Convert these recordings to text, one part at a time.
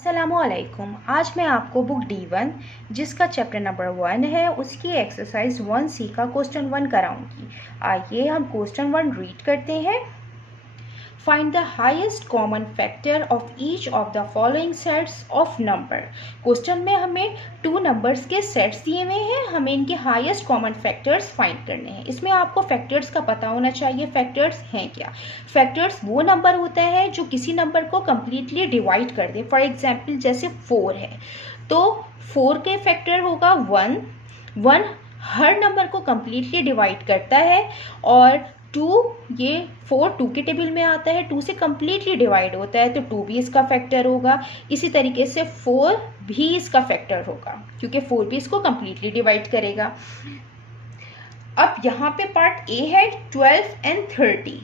अस्सलामुअलैकुम। आज मैं आपको बुक D1 जिसका चैप्टर नंबर 1 है उसकी एक्सरसाइज 1C का क्वेश्चन 1 कराऊंगी। आइए हम क्वेश्चन 1 रीड करते हैं। Find the highest common factor of each of the following sets of number. Question में हमें 2 नंबर्स के सेट्स दिए हुए हैं, हमें इनके हाईएस्ट कॉमन फैक्टर्स फाइंड करने हैं। इसमें आपको फैक्टर्स का पता होना चाहिए। फैक्टर्स हैं क्या? फैक्टर्स वो नंबर होता है जो किसी नंबर को कम्प्लीटली डिवाइड कर दे। फॉर एग्जाम्पल जैसे 4 है तो 4 के फैक्टर होगा 1 हर नंबर को कम्प्लीटली डिवाइड करता है, और 2 ये 4 2 के टेबल में आता है, 2 से कम्प्लीटली डिवाइड होता है तो 2 भी इसका फैक्टर होगा। इसी तरीके से 4 भी इसका फैक्टर होगा क्योंकि 4 भी इसको कम्प्लीटली डिवाइड करेगा। अब यहाँ पे पार्ट ए है 12 एंड 30।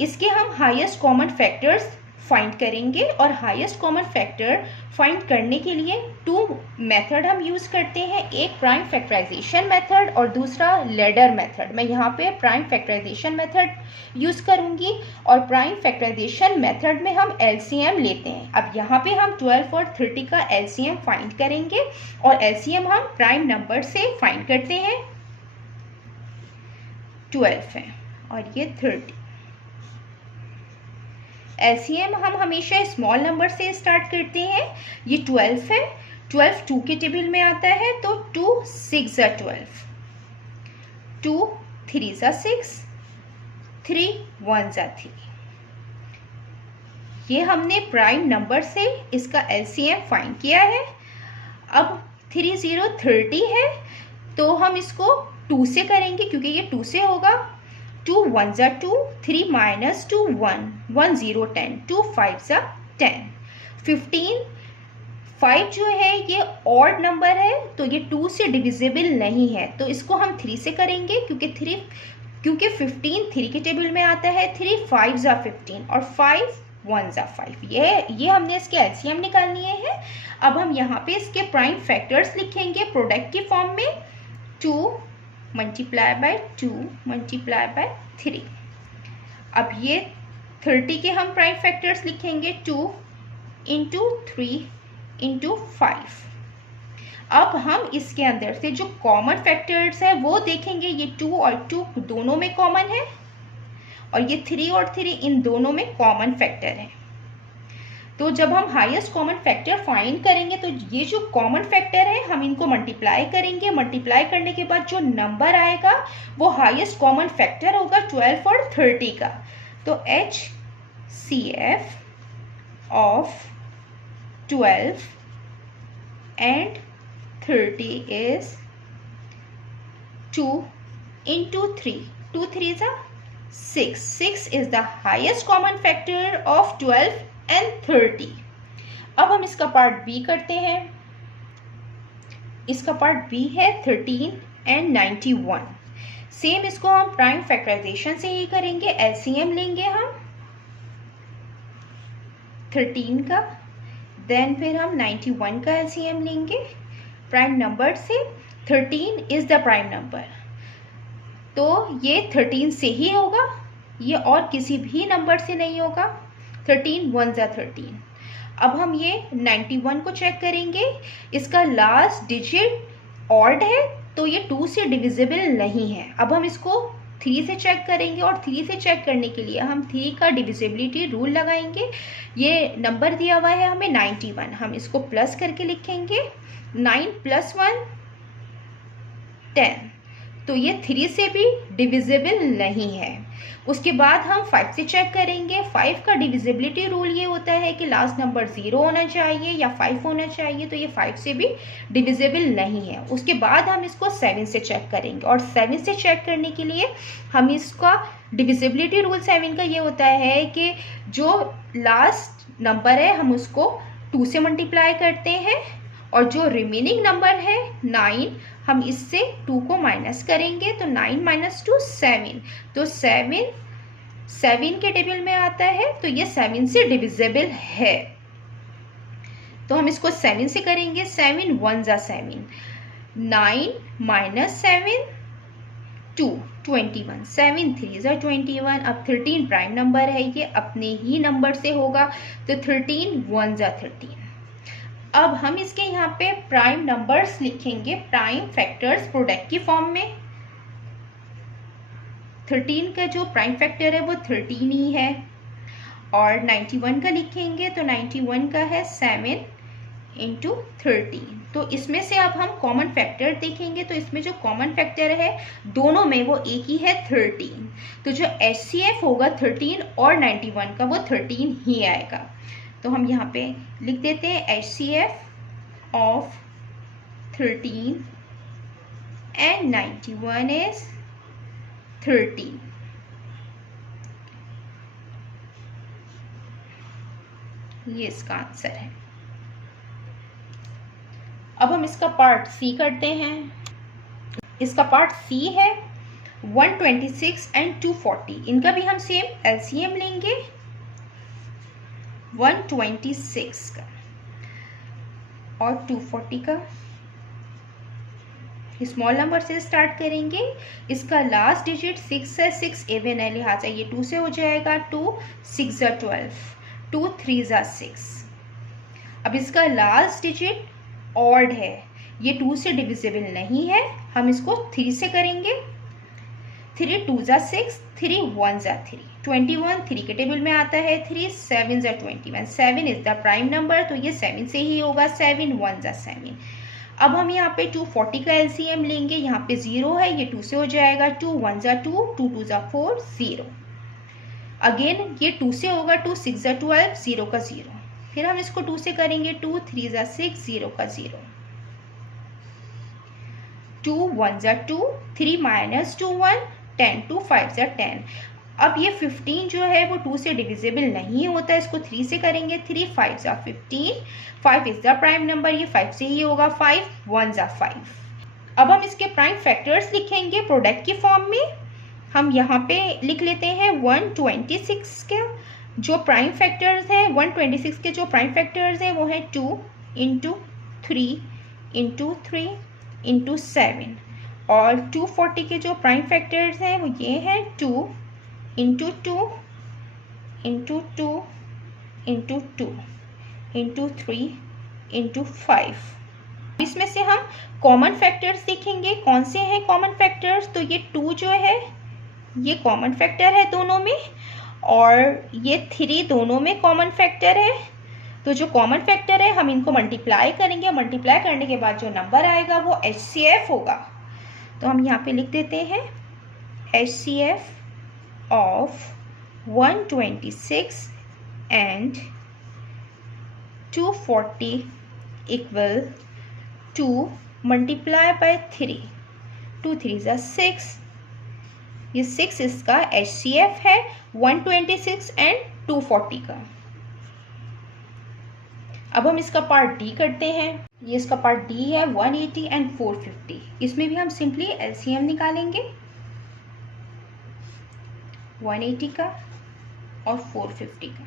इसके हम हाईएस्ट कॉमन फैक्टर्स फाइंड करेंगे, और हाईएस्ट कॉमन फैक्टर फाइंड करने के लिए 2 मेथड हम यूज़ करते हैं। एक प्राइम फैक्टराइजेशन मेथड और दूसरा लैडर मेथड। मैं यहाँ पे प्राइम फैक्टराइजेशन मेथड यूज़ करूँगी, और प्राइम फैक्टराइजेशन मेथड में हम एलसीएम लेते हैं। अब यहाँ पे हम 12 और 30 का एलसीएम फाइंड करेंगे, और एलसीएम हम प्राइम नंबर से फाइंड करते हैं। 12 है और ये 30। एलसीएम हम हमेशा स्मॉल नंबर से स्टार्ट करते हैं। ये 12 है, 12 2 के टेबल में आता है तो 2 6 ज़ा 12, 2 3 ज़ा 6, 3 1 ज़ा 3। ये हमने प्राइम नंबर से इसका एलसीएम फाइंड किया है। अब 3 0 30 है तो हम इसको 2 से करेंगे क्योंकि ये 2 से होगा। 2 1 ज़ा 2, 3 माइनस 2 1, 1 0 10, 2 5 ज़ा 10, 15। 5 जो है ये ऑड नंबर है तो ये 2 से डिविजिबल नहीं है, तो इसको हम 3 से करेंगे क्योंकि 15 3 के टेबल में आता है। 3 5 ज़ा 15 और 5 1 ज़ा 5। ये हमने इसके एलसीएम निकाल लिए हैं। अब हम यहाँ पे इसके प्राइम फैक्टर्स लिखेंगे प्रोडक्ट की फॉर्म में। 2 मल्टीप्लाई बाय 2 मल्टीप्लाई बाय 3। अब ये 30 के हम प्राइम फैक्टर्स लिखेंगे 2 इंटू 3 इंटू 5। अब हम इसके अंदर से जो कॉमन फैक्टर्स है वो देखेंगे। ये 2 और 2 दोनों में कॉमन है, और ये 3 और 3 इन दोनों में कॉमन फैक्टर है। तो जब हम हाईएस्ट कॉमन फैक्टर फाइंड करेंगे तो ये जो कॉमन फैक्टर है हम इनको मल्टीप्लाई करेंगे। मल्टीप्लाई करने के बाद जो नंबर आएगा वो हाईएस्ट कॉमन फैक्टर होगा 12 और 30 का। तो HCF of 12 and 30 is 2 into 3, 2 3 ज़ा 6, 6 is the highest common factor of 12 and 30। अब हम इसका पार्ट बी करते हैं। इसका पार्ट बी है 13 एंड 91। सेम इसको हम प्राइम फैक्टराइजेशन से ही करेंगे। एलसीएम लेंगे हम 13 का, देन फिर हम 91 का एलसीएम लेंगे प्राइम नंबर से। 13 इज द प्राइम नंबर तो ये 13 से ही होगा, ये और किसी भी नंबर से नहीं होगा। 13 1 ज़ा 13। अब हम ये 91 को चेक करेंगे। इसका लास्ट डिजिट ऑड है तो ये 2 से डिविजिबल नहीं है। अब हम इसको 3 से चेक करेंगे, और 3 से चेक करने के लिए हम 3 का डिविजिबिलिटी रूल लगाएंगे। ये नंबर दिया हुआ है हमें 91, हम इसको प्लस करके लिखेंगे। 9 + 1 10, तो ये 3 से भी डिविजिबल नहीं है। उसके बाद हम 5 से चेक करेंगे। 5 का डिविजिबिलिटी रूल ये होता है कि लास्ट नंबर 0 होना चाहिए या 5 होना चाहिए, तो ये 5 से भी डिविजिबल नहीं है। उसके बाद हम इसको 7 से चेक करेंगे, और 7 से चेक करने के लिए हम इसका डिविजिबिलिटी रूल 7 का ये होता है कि जो लास्ट नंबर है हम उसको 2 से मल्टीप्लाई करते हैं, और जो रिमेनिंग नंबर है 9 हम इससे 2 को माइनस करेंगे तो 9 - 2 7, तो 7 के टेबल में आता है तो ये 7 से डिविजिबल है। तो हम इसको 7 से करेंगे। 7 1 ज़ा 7, 9 - 7 2 21, 7 3 ज़ा 21। अब 13 प्राइम नंबर है, ये अपने ही नंबर से होगा तो 13 1 ज़ा 13। अब हम इसके यहाँ पे प्राइम नंबर्स लिखेंगे, प्राइम फैक्टर्स प्रोडक्ट की फॉर्म में। 13 का जो प्राइम फैक्टर है वो 13 ही है, और 91 का लिखेंगे तो 91 का है 7 इंटू 13। तो इसमें से अब हम कॉमन फैक्टर देखेंगे, तो इसमें जो कॉमन फैक्टर है दोनों में वो एक ही है 13। तो जो HCF होगा 13 और 91 का वो 13 ही आएगा। तो हम यहाँ पे लिख देते हैं HCF ऑफ 13 एंड 91 इज 13। ये इसका आंसर है। अब हम इसका पार्ट सी करते हैं। इसका पार्ट सी है 126 एंड 240, इनका भी हम सेम LCM लेंगे। 126 का और 240 का स्मॉल नंबर से स्टार्ट करेंगे। इसका लास्ट डिजिट 6 है, 6 इवन है, लिहाजा ये 2 से हो जाएगा। 2 6 ज़ा 12, 2 3 ज़ा 6। अब इसका लास्ट डिजिट ऑड है, ये 2 से डिविजिबल नहीं है, हम इसको 3 से करेंगे। 3 2 ज़ा 6, 3 1 ज़ा 3, 21 3 के टेबल में आता है। 3 7 ज़ा 21, 7 इज द प्राइम नंबर, तो ये 7 से ही होगा। 7 1 ज़ा 7। अब हम यहाँ पे 240 का LCM लेंगे, यहाँ पे 0 है, ये 2 से हो जाएगा। 2 1 ज़ा 2, 2 2 ज़ा 4, 0। अगेन ये 2 से होगा। 2 6 ज़ा 12, 0 का 0। फिर हम इसको 2 से करेंगे। 2 3 ज़ा 6, 0 का 0। 2 1 ज़ा 2, 3 माइनस 2 1, 10, 2 5 ज़ा 10। अब ये 15 जो है वो 2 से डिविजिबल नहीं होता, इसको 3 से करेंगे। 3 5 ज़ा 15, 5 इज द प्राइम नंबर, ये 5 से ही होगा। 5 1 ज़ा 5। अब हम इसके प्राइम फैक्टर्स लिखेंगे प्रोडक्ट की फॉर्म में। हम यहाँ पे लिख लेते हैं 126 के जो प्राइम फैक्टर्स हैं। 126 के जो प्राइम फैक्टर्स हैं वो है 2 इंटू 3 इंटू 3 इंटू 7, और 240 के जो प्राइम फैक्टर्स हैं वो ये हैं 2 into 2 into 2 into 2 into 3 into 5। इसमें से हम कॉमन फैक्टर्स देखेंगे। कौन से हैं कॉमन फैक्टर्स? तो ये 2 जो है ये कॉमन फैक्टर है दोनों में, और ये 3 दोनों में कॉमन फैक्टर है। तो जो कॉमन फैक्टर है हम इनको मल्टीप्लाई करेंगे, मल्टीप्लाई करने के बाद जो नंबर आएगा वो HCF होगा। तो हम यहाँ पे लिख देते हैं HCF of 126 and 240 equal 2 multiply by 3, 2 3 ज़ा 6, ये 6 इसका HCF है 126 एंड 240 का। अब हम इसका पार्ट डी करते हैं। ये इसका पार्ट डी है 180 एंड 450। इसमें भी हम सिंपली LCM निकालेंगे 180 का और 450 का।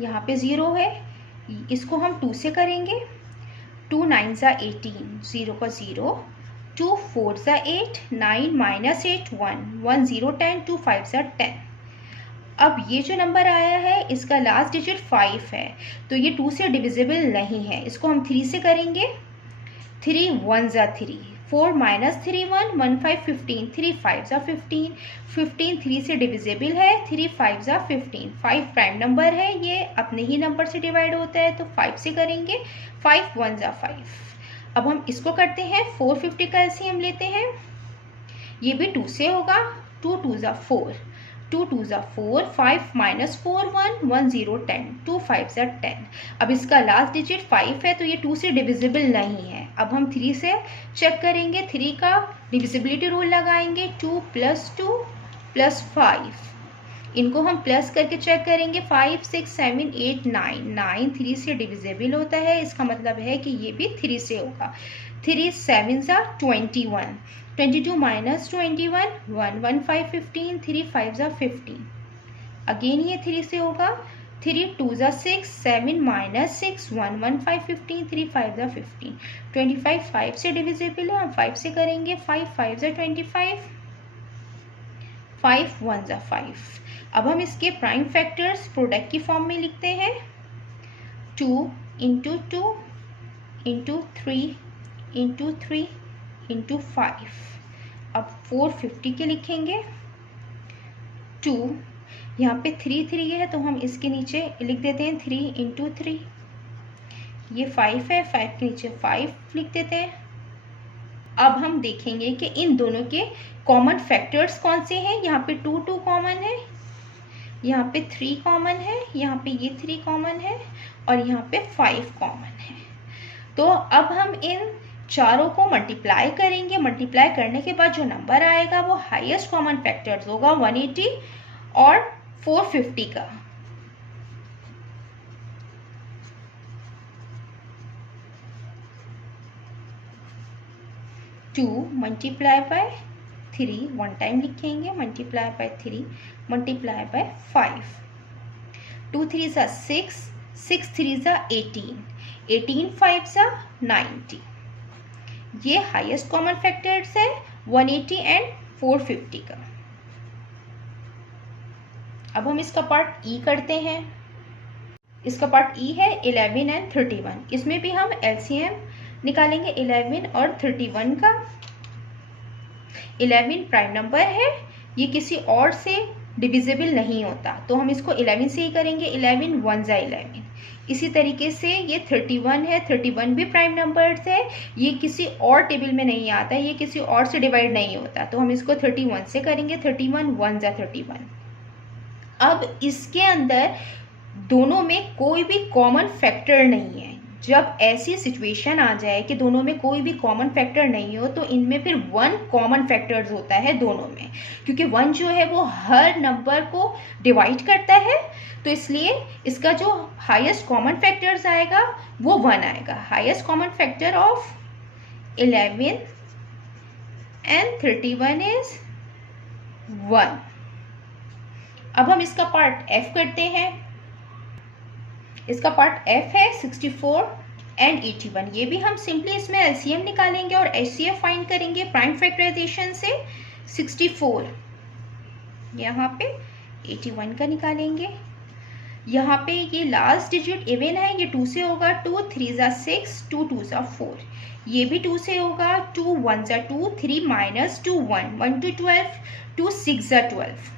यहाँ पे 0 है, इसको हम 2 से करेंगे। 2 9 ज़ा 18, 0 का 0। 2 4 ज़ा 8, 9 माइनस 8 1, 1 0 10, 2 5 ज़ा 10। अब ये जो नंबर आया है इसका लास्ट डिजिट 5 है, तो ये 2 से डिविजिबल नहीं है, इसको हम 3 से करेंगे। 3 1 ज़ा 3, 4 माइनस 3 1, 1 5 15, 3 5 ज़ा 15, 15 3 से डिविजिबल है। 3 5 ज़ा 15, 5 प्राइम नंबर है, ये अपने ही नंबर से डिवाइड होता है, तो 5 से करेंगे। 5 1 ज़ा 5। अब हम इसको करते हैं 450 का LCM लेते हैं। ये भी 2 से होगा। 2 2 ज़ा 4, 2 2 ज़ा 4, 5 माइनस 4 1, 1 0 10, 2 5 ज़ा 10। अब इसका लास्ट डिजिट 5 है, तो ये 2 से डिविजिबल नहीं है। अब हम 3 से चेक करेंगे, 3 का डिविजिबिलिटी रूल लगाएंगे। 2 + 2 + 5, इनको हम प्लस करके चेक करेंगे। 5 6 7 8 9, 9 3 से डिविजिबल होता है, इसका मतलब है कि ये भी 3 से होगा। 3 7 ज़ा 21, 22 माइनस 21, 1 1 5 15, 3 5 ज़ा 15। अगेन ये 3 से होगा। 3 2 ज़ा 6, 7 माइनस 6, 1 1 5 15, 3 5 ज़ा 15। 25 5 से डिविजिबल है, हम 5 से करेंगे। 5 5 ज़ा 25, 5 1 ज़ा 5। अब हम इसके प्राइम फैक्टर्स प्रोडक्ट की फॉर्म में लिखते हैं। 2 इंटू 2 इंटू 3 इंटू 3 इंटू 5। अब 450 के लिखेंगे। 2 यहाँ पे 3 3 है तो हम इसके नीचे लिख देते हैं 3 इंटू 3। ये 5 है, 5 के नीचे 5 लिख देते हैं। अब हम देखेंगे कि इन दोनों के कॉमन फैक्टर्स कौन से हैं। यहाँ पे 2 2 कॉमन है, यहाँ पे 3 कॉमन है, यहाँ पे ये 3 कॉमन है और यहाँ पे 5 कॉमन है। तो अब हम इन चारों को मल्टीप्लाई करेंगे। मल्टीप्लाई करने के बाद जो नंबर आएगा वो हाईएस्ट कॉमन फैक्टर्स होगा 180 और 450 का। To multiply by 3 one time लिखेंगे, मल्टीप्लाई बाय 3 मल्टीप्लाई बाय 5। 2 3 सा 6, 6 3 सा 18, 18 5 सा 90। ये हाईएस्ट कॉमन फैक्टर्स है 180 एंड 450 का। अब हम इसका पार्ट ई करते हैं। इसका पार्ट ई है 11 एंड 31। इसमें भी हम एलसीएम निकालेंगे 11 और 31 का। 11 प्राइम नंबर है, ये किसी और से डिविजिबल नहीं होता तो हम इसको 11 से ही करेंगे। 11 1 जा 11। इसी तरीके से ये 31 है, 31 भी प्राइम नंबर है, ये किसी और टेबल में नहीं आता, ये किसी और से डिवाइड नहीं होता तो हम इसको 31 से करेंगे। 31 1 जा 31। अब इसके अंदर दोनों में कोई भी कॉमन फैक्टर नहीं है। जब ऐसी सिचुएशन आ जाए कि दोनों में कोई भी कॉमन फैक्टर नहीं हो तो इनमें फिर 1 कॉमन फैक्टर्स होता है दोनों में, क्योंकि 1 जो है वो हर नंबर को डिवाइड करता है तो इसलिए इसका जो हाईएस्ट कॉमन फैक्टर्स आएगा वो 1 आएगा। Highest common factor of 11 and 31 is 1। अब हम इसका पार्ट एफ करते हैं। इसका पार्ट एफ है 64 एंड 81। ये भी हम सिंपली इसमें एलसीएम निकालेंगे और एचसीएफ फाइंड करेंगे प्राइम फैक्टराइजेशन से। 64 यहाँ पे 81 का निकालेंगे। यहाँ पे ये लास्ट डिजिट इवन है, ये 2 से होगा। 2 3 जा 6, 2 2 जा 4। ये भी 2 से होगा। 2 1 जा 2, 3 माइनस 2 1, 1 to 12, 2 6 जा 12।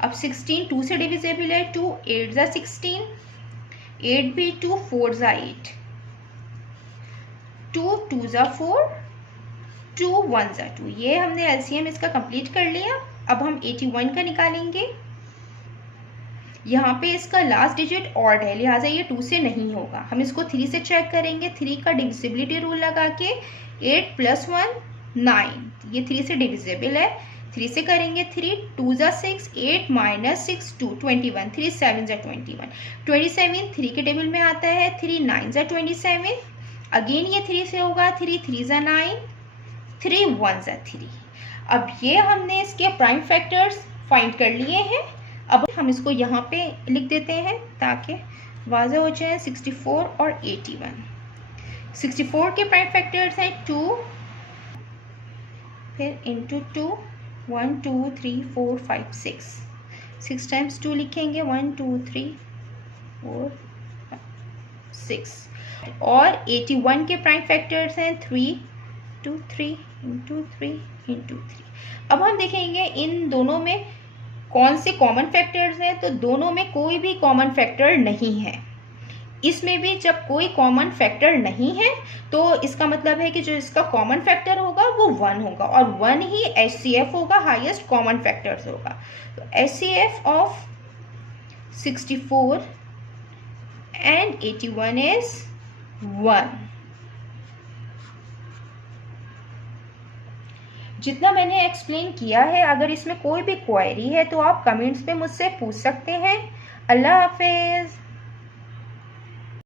अब 16 2 से डिविजिबल है। 2 8 जा 16, 8 भी 2 4 जा 8, 2 2 जा 4, 2 1 जा 2। ये हमने एलसीएम इसका कंप्लीट कर लिया। अब हम 81 का निकालेंगे। यहाँ पे इसका लास्ट डिजिट ऑड है लिहाजा ये 2 से नहीं होगा। हम इसको 3 से चेक करेंगे। 3 का डिविजिबिलिटी रूल लगा के 8 + 1 9, ये 3 से डिविजिबल है। 3 से करेंगे। 3 2 जा 6, 8 माइनस 6 2, 21, 3 7 जा 21, 27 3 के टेबल में आता है। 3 9 जा 27, अगेन ये 3 से होगा। 3 3 जा 9, 3 1 जा 3। अब ये हमने इसके प्राइम फैक्टर्स फाइंड कर लिए हैं। अब हम इसको यहाँ पे लिख देते हैं ताकि वाज़ेह हो जाए। 64 और 81। 64 के प्राइम फैक्टर्स हैं 2, फिर इंटू 2, 1 2 3 4 5 6, 6 टाइम्स 2 लिखेंगे। 1 2 3 4 6। और 81 के प्राइम फैक्टर्स हैं 3 2 3 इंटू 3 इंटू 3। अब हम देखेंगे इन दोनों में कौन से कॉमन फैक्टर्स हैं। तो दोनों में कोई भी कॉमन फैक्टर नहीं है। इसमें भी जब कोई कॉमन फैक्टर नहीं है तो इसका मतलब है कि जो इसका कॉमन फैक्टर होगा वो 1 होगा और 1 ही एचसीएफ होगा, हाईएस्ट कॉमन फैक्टर्स होगा। तो एचसीएफ ऑफ 64 एंड 81 इज 1। जितना मैंने एक्सप्लेन किया है, अगर इसमें कोई भी क्वेरी है तो आप कमेंट्स पे मुझसे पूछ सकते हैं। अल्लाह हाफिज़।